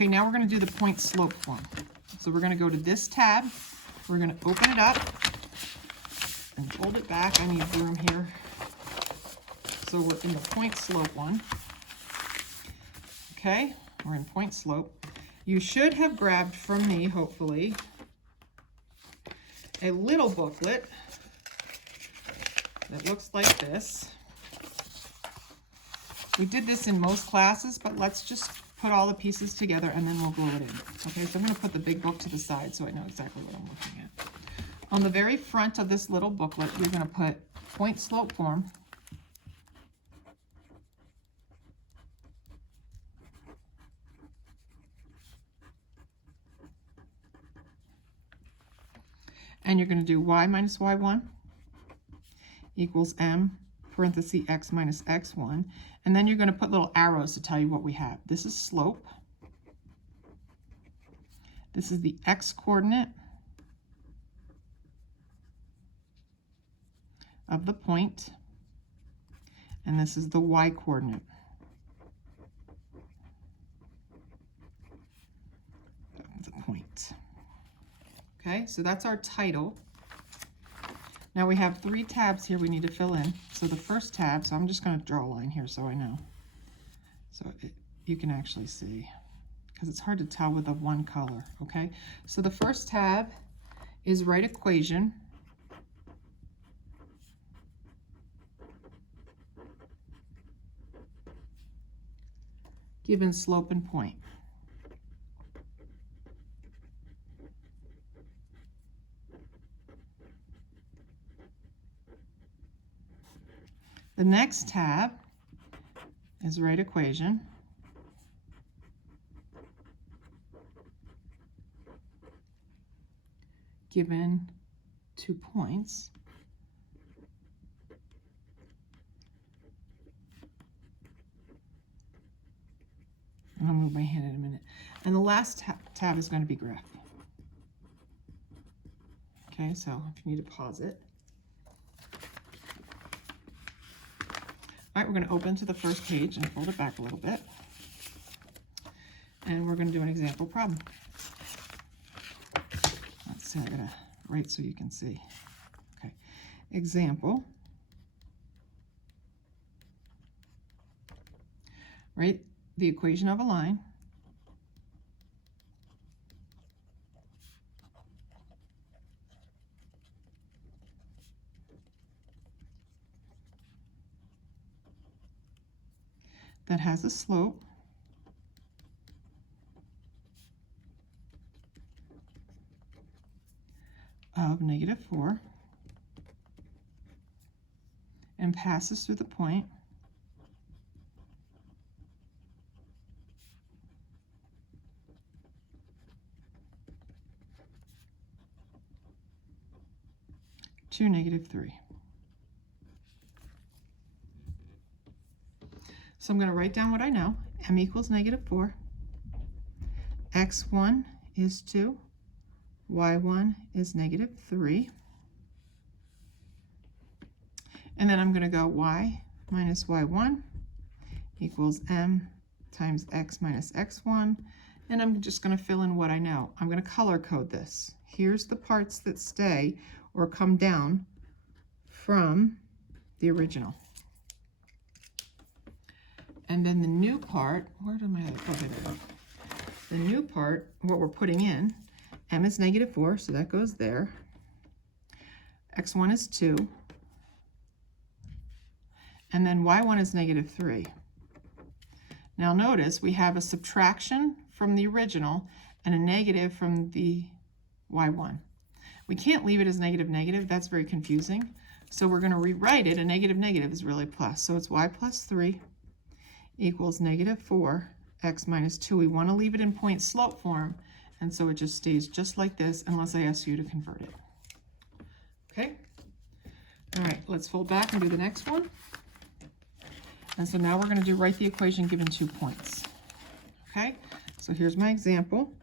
Okay, now we're going to do the point slope form. So we're going to go to this tab. We're going to open it up and fold it back. I need room here. So we're in the point slope one. Okay, we're in point slope. You should have grabbed from me, hopefully, a little booklet that looks like this. We did this in most classes, but let's just put all the pieces together and then we'll glue it in. Okay, so I'm going to put the big book to the side so I know exactly what I'm looking at. On the very front of this little booklet, you're going to put point slope form. And you're going to do y minus y1 equals m parenthesis x minus x1. And then you're going to put little arrows to tell you what we have. This is slope. This is the x coordinate of the point. And this is the y coordinate. Of the point. Okay, so that's our title. Now we have 3 tabs here we need to fill in. So the first tab, so I'm just going to draw a line here so I know. So you can actually see, because it's hard to tell with a one color, okay? So the first tab is write equation. Given slope and point. The next tab is write equation. Given 2 points. And I'll move my hand in a minute. And the last tab is going to be graph. Okay, so if you need to pause it. All right, we're going to open to the first page and fold it back a little bit. And we're going to do an example problem. Let's see, I got to write so you can see. Okay, example. Write the equation of a line that has a slope of -4 and passes through the point to -3. So I'm going to write down what I know. M equals -4. X1 is 2. Y1 is -3. And then I'm going to go y minus y1 equals m times x minus x1. And I'm just going to fill in what I know. I'm going to color code this. Here's the parts that stay or come down from the original. And then the new part, where did my other, okay, there. The new part, what we're putting in, m is -4, so that goes there. X1 is 2. And then y1 is -3. Now notice we have a subtraction from the original and a negative from the y1. We can't leave it as negative, that's very confusing. So we're going to rewrite it, a negative is really plus. So it's y plus 3 equals -4, x minus 2. We want to leave it in point slope form, and so it just stays just like this unless I ask you to convert it. Okay? All right, let's fold back and do the next one. And so now we're going to do write the equation given 2 points. Okay? So here's my example.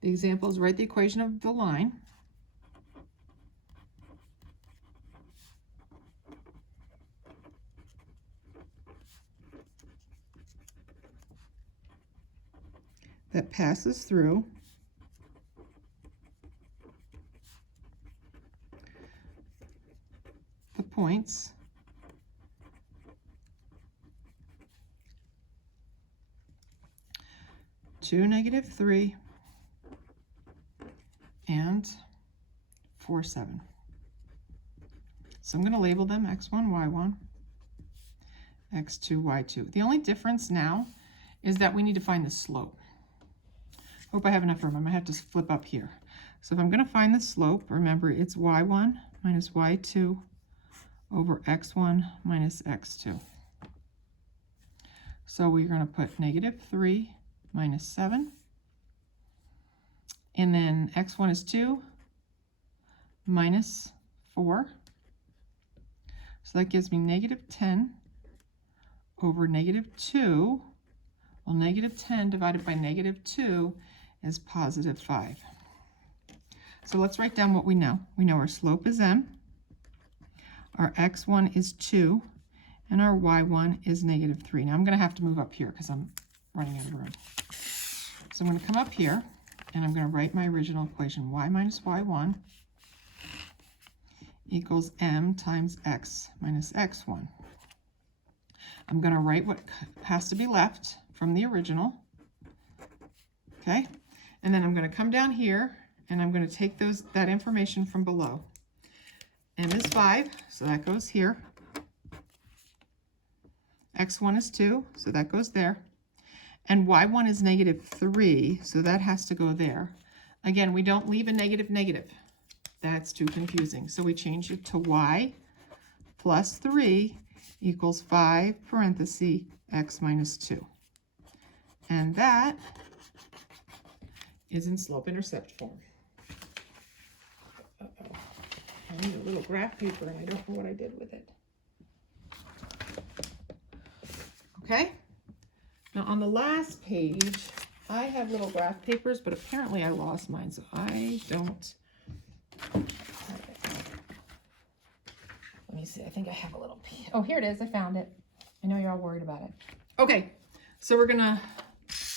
The example is write the equation of the line. that passes through the points to -3 and 4, 7. So I'm going to label them x1, y1, x2, y2. The only difference now is that we need to find the slope. Hope I have enough room. I'm going to have to flip up here. So if I'm going to find the slope, remember it's y1 minus y2 over x1 minus x2. So we're going to put -3 minus 7. And then x1 is 2 minus 4. So that gives me -10 over -2. Well, -10 divided by -2 is +5. So let's write down what we know. We know our slope is m, our x1 is 2, and our y1 is -3. Now I'm going to have to move up here because I'm running out of room. So I'm going to come up here, and I'm going to write my original equation. Y minus y1 equals m times x minus x1. I'm going to write what has to be left from the original. Okay? And then I'm going to come down here, and I'm going to take that information from below. M is 5, so that goes here. X1 is 2, so that goes there. And y1 is -3, so that has to go there. Again, we don't leave a negative. That's too confusing. So we change it to y plus 3 equals 5 parenthesis x minus 2. And that is in slope-intercept form. Uh-oh. I need a little graph paper, and I don't know what I did with it. Okay? Now on the last page, I have little graph papers, but apparently I lost mine, so I don't. Let me see, I think I have a little piece. Oh, here it is, I found it. I know you're all worried about it. Okay, so we're gonna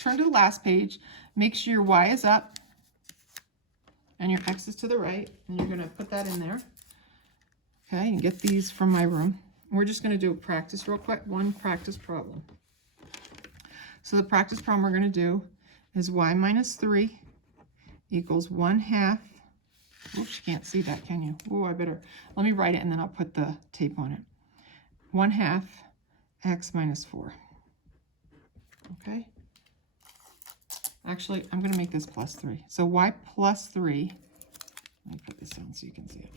turn to the last page. Make sure your y is up and your x is to the right, and you're gonna put that in there. Okay, and get these from my room. We're just gonna do a practice real quick, one practice problem. So the practice problem we're going to do is y minus 3 equals 1/2. Oops, you can't see that, can you? Oh, I better, let me write it and then I'll put the tape on it. 1/2 x minus 4. Okay? Actually, I'm going to make this +3. So y plus 3, let me put this down so you can see it.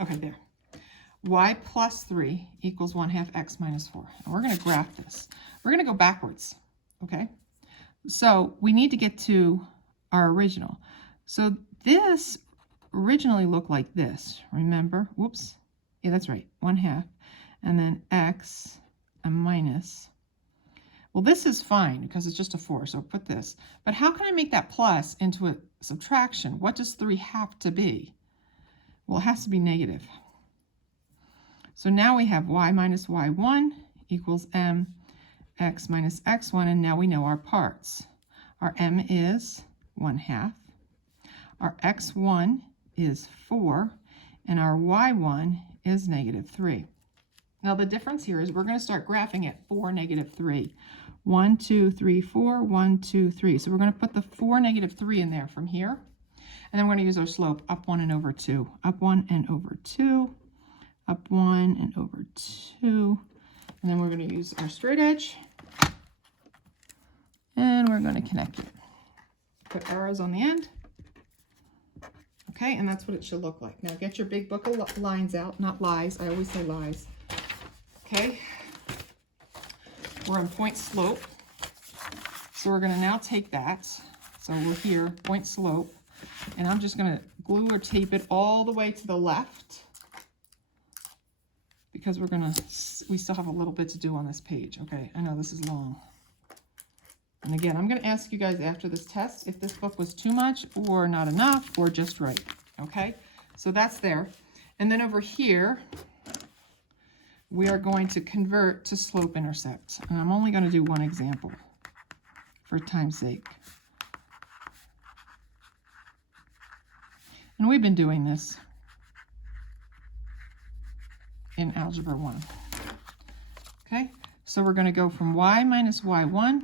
Okay, there. Y plus 3 equals 1/2 x minus 4. And we're going to graph this. We're going to go backwards, okay? So we need to get to our original. So this originally looked like this, remember? Whoops. Yeah, that's right, 1/2. And then x and minus. Well, this is fine because it's just a 4, so put this. But how can I make that plus into a subtraction? What does 3 have to be? Well, it has to be negative. So now we have y minus y1 equals m x minus x1, and now we know our parts. Our m is 1/2, our x1 is 4, and our y1 is -3. Now the difference here is we're going to start graphing at 4, -3. 1, 2, 3, 4, 1, 2, 3. So we're going to put the 4, -3 in there from here, and then we're going to use our slope, up 1 and over 2, up 1 and over 2, up 1 and over 2, and then we're going to use our straight edge, and we're going to connect it. Put arrows on the end. Okay, and that's what it should look like. Now get your big book of lines out, not lies. I always say lies. Okay, we're on point slope. So we're going to now take that. So we're here, point slope, and I'm just going to glue or tape it all the way to the left, because we still have a little bit to do on this page. Okay, I know this is long. And again, I'm going to ask you guys after this test if this book was too much or not enough or just right. Okay, so that's there. And then over here, we are going to convert to slope intercept. And I'm only going to do one example for time's sake. And we've been doing this in Algebra 1. Okay, so we're going to go from y minus y1,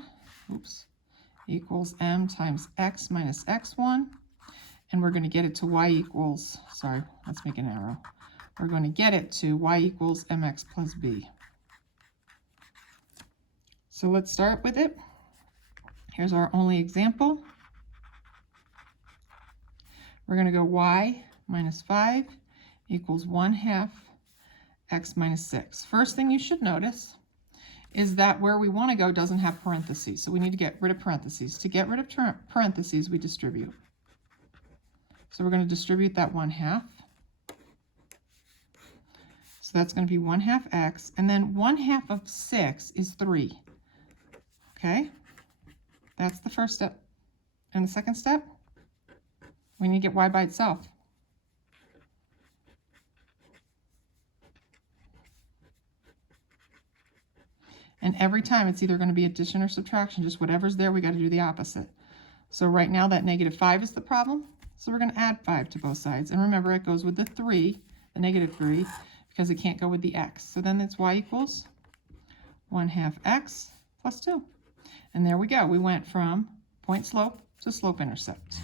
equals m times x minus x1, and we're going to get it to y equals, sorry, let's make an arrow. We're going to get it to y equals mx plus b. So let's start with it. Here's our only example. We're going to go y minus 5 equals 1/2 x minus 6. First thing you should notice is that where we want to go doesn't have parentheses, so we need to get rid of parentheses. To get rid of parentheses, we distribute. So we're going to distribute that 1/2. So that's going to be 1/2 x, and then 1/2 of 6 is 3. Okay, that's the first step. And the second step, we need to get y by itself. And every time it's either going to be addition or subtraction, just whatever's there, we got to do the opposite. So right now that -5 is the problem. So we're going to add 5 to both sides. And remember, it goes with the 3, the -3, because it can't go with the x. So then it's y equals 1/2 x plus 2. And there we go. We went from point slope to slope intercept.